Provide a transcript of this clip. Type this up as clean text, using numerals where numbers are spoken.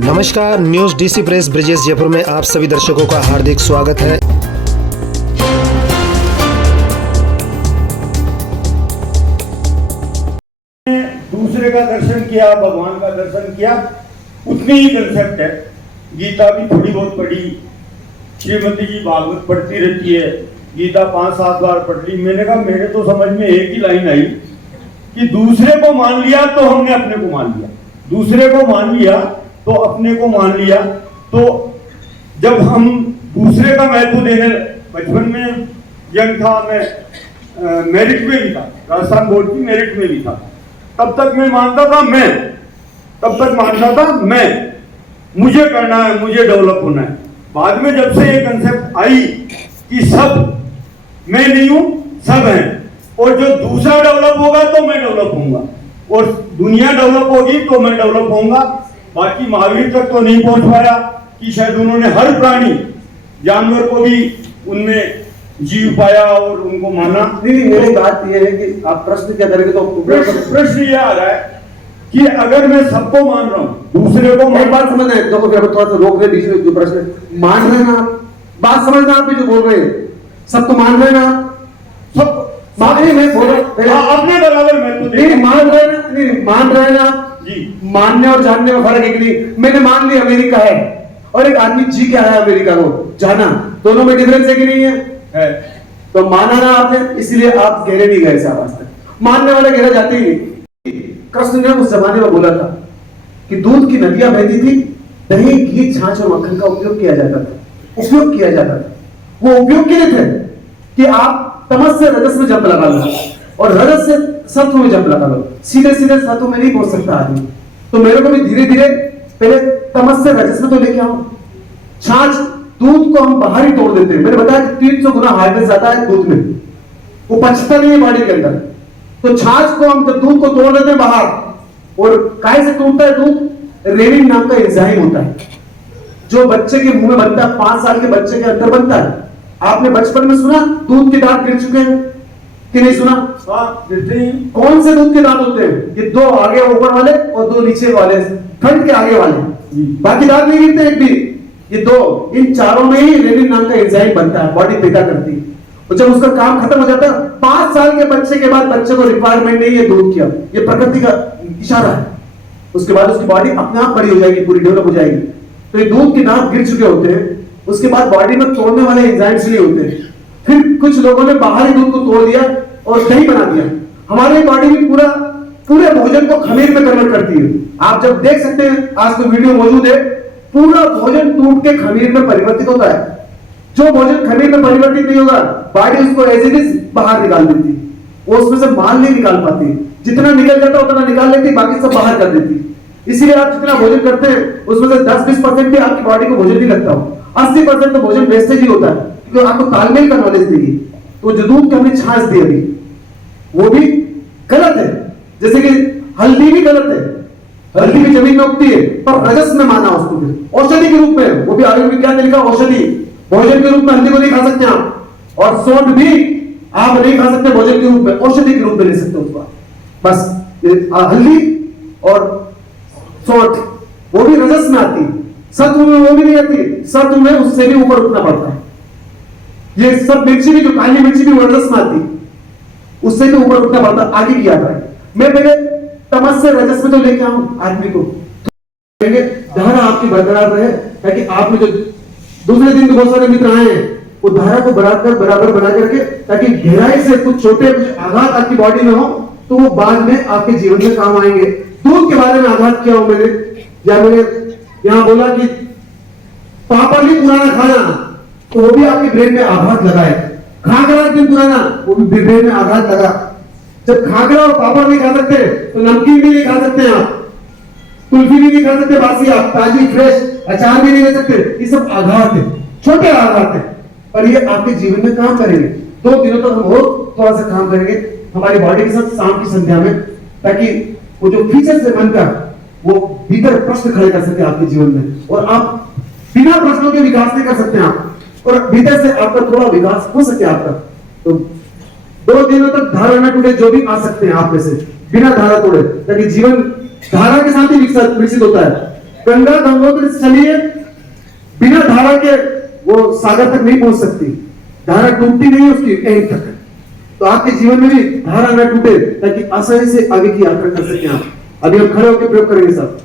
नमस्कार, news DC press Brijesh Jaipur में आप सभी दर्शकों का हार्दिक स्वागत है। दूसरे का दर्शन किया, भगवान का दर्शन किया, उतनी ही कंसेप्ट है। गीता भी थोड़ी बहुत पढ़ी, श्रीमती जी भागवत पढ़ती रहती है, गीता 5-7 बार पढ़ ली। मैंने कहा मेरे तो समझ में एक ही लाइन आई कि दूसरे को मान लिया तो हमने अपने को मान लिया, दूसरे को मान लिया तो अपने को मान लिया। तो जब हम दूसरे का महत्व देने, बचपन में यंग था मैं, मेरिट में भी था, राजस्थान बोर्ड की मेरिट में भी था, तब तक मैं मानता था मैं मुझे करना है, मुझे डेवलप होना है। बाद में जब से ये कंसेप्ट आई कि सब मैं नहीं हूं, सब हैं, और जो दूसरा डेवलप होगा तो मैं डेवलप होऊंगा, और दुनिया डेवलप होगी तो मैं डेवलप होऊंगा। बाकी महावीर तक तो नहीं पहुंच पाया कि शायद उन्होंने हर प्राणी जानवर को भी उनमें जीव पाया और उनको माना। नहीं, मेरी बात यह है कि आप प्रश्न क्या करेंगे तो प्रश्न ये आ रहा है कि अगर मैं सबको मान रहा हूं, दूसरे को एक बात समझना है, देखो फिर थोड़ा सा रोक रहे बीच में जो प्रश्न मान रहे हैं ना, बात समझना आप जो बोल रहे हैं, सबको मान रहे हैं ना, सब माने मैं बोल रहा अपने बराबर मैं तो नहीं मान रहे ना, नहीं मान रहे ना जी। मानने और जानने में फर्क है कि नहीं? मैंने मान लिया अमेरिका है, और एक आदमी जी के आया अमेरिका को जाना, दोनों में डिफरेंस है कि नहीं है? तो माना ना आपने, इसलिए आप गहरे नहीं गए आज तक। मानने वाले गहरे जाते ही नहीं। कृष्ण ने उस जमाने में बोला था कि दूध की नदियां बहती थी, दही, घी, छाछ और मक्खन का उपयोग किया जाता था। वो उपयोग के लिए थे कि आप तमस से रजस में जंप लगा लो और रजस से सत्व में जंप लगा लो। सीधे सत्व में नहीं पहुंच सकता आदमी। तो मेरे को भी धीरे धीरे पहले तमस से रजस में तो लेके आओ। छाछ, दूध को हम बाहर ही तोड़ देते हैं। मैंने बताया कि 300 गुना हार्डनेस ज्यादा है दूध में, वो पचता नहीं है बॉडी के अंदर। तो छाछ को हम जब दूध को तोड़ देते हैं बाहर, और काहे से टूटता है दूध? रेनिन नाम का एंजाइम होता है जो बच्चे के मुंह में बनता है, 5 साल के बच्चे के अंदर बनता है। आपने बचपन में सुना दूध के दांत गिर चुके हैं कि नहीं सुना? कौन से दूध के दांत होते हैं? ये 2 आगे ऊपर वाले और 2 नीचे वाले, फ्रंट के आगे वाले, बाकी दांत नहीं गिरते एक भी। ये 2, इन चारों में ही रेनिन नाम का एंजाइम बनता है, बॉडी पैदा करती है। और जब उसका काम खत्म हो जाता है, 5 साल के बच्चे के बाद बच्चे को रिक्वायरमेंट नहीं है दूध की, ये प्रकृति का इशारा है। उसके बाद उसकी बॉडी अपने आप बड़ी हो जाएगी, पूरी डेवलप हो जाएगी। तो ये दूध के दांत गिर चुके होते हैं, उसके बाद बॉडी में तोड़ने वाले एंजाइम्स नहीं होते। फिर कुछ लोगों ने बाहरी दूध को तोड़ दिया और दही बना दिया। हमारी बॉडी भी पूरे भोजन को खमीर में कन्वर्ट करती है। आप जब देख सकते हैं, आज तो वीडियो मौजूद है, पूरा भोजन टूट के खमीर में परिवर्तित होता है। जो भोजन खमीर में परिवर्तित नहीं होगा, बॉडी उसको एज इट इज बाहर निकाल देती, वो उसमें से माल नहीं निकाल पाती। जितना निकल जाता उतना निकाल लेती, बाकी सब बाहर कर देती। इसीलिए आप जितना भोजन करते हैं उसमें से 10-20% भी आपकी बॉडी को भोजन नहीं लगता हो, 80% तो भोजन वेस्टेज ही होता है, क्योंकि आपको तालमेल का नॉलेज देगी। तो जो दूध की हमने छाछ दी अभी, वो भी गलत है। जैसे कि हल्दी भी गलत है, हल्दी भी जमीन में उगती है, पर रजस में माना उसको भी औषधि के रूप में। वो भी आयुर्वेद विज्ञान ने लिखा औषधि, भोजन के रूप में हल्दी को नहीं खा सकते आप, और सौंठ भी आप नहीं खा सकते भोजन के रूप में, औषधि के रूप में ले सकते हो उसको। बस हल्दी और सौंठ वो भी रजस में आती है, सत्व में वो भी नहीं आती, सत्व में उससे भी ऊपर उठना पड़ता है। ये सब मिर्ची भी, जो काली मिर्ची भी रजस में आती, उससे भी ऊपर उठना पड़ता है। आगे की यात्रा है। मैं पहले तमस से रजस में तो लेके आऊं आदमी को, धारा आपकी बरकरार रहे, ताकि आप में जो दूसरे दिन बहुत सारे मित्र आए हैं, वो धारा को बराबर बना करके, ताकि गहराई से कुछ छोटे कुछ आघात आपकी बॉडी में हो तो वो बाद में आपके जीवन में काम आएंगे। दूध के बारे में आघात किया हो मैंने, या मैंने यहां बोला कि पापा भी पुराना खाना, तो वो भी आपके ब्रेन में आघात लगा है। खाकरा दिन पुराना, वो भी ब्रेन में आघात लगा। जब खाकरा और पापा नहीं खा सकते तो नमकीन भी नहीं खा सकते आप, कुल्फी भी नहीं खा सकते बासी, आप ताजी फ्रेश अचार भी नहीं ले सकते। ये सब आघात है, छोटे आघात है, पर ये आपके जीवन में काम करेंगे। 2 दिनों तक हम और थोड़ा सा काम करेंगे हमारी बॉडी के साथ शाम की संध्या में, ताकि वो जो फीचर्स है मन का, वो भीतर प्रश्न खड़े कर सके आपके जीवन में, और आप बिना प्रश्नों के विकास नहीं कर सकते आप, और भीतर से आपका थोड़ा विकास हो सके आपका। तो 2 दिनों तक धारा न टूटे, जो भी आ सकते हैं आप में से बिना धारा तोड़े, ताकि जीवन धारा के साथ ही विकसित होता है। गंगा गंगोत्री से चलिए, बिना धारा के वो सागर तक नहीं पहुंच सकती। धारा टूटती नहीं है उसकी एंड तक। तो आपके जीवन में भी धारा न टूटे, ताकि आसानी से आगे की यात्रा कर सकें आप। अभी हम खड़े होकर प्रयोग करेंगे साहब।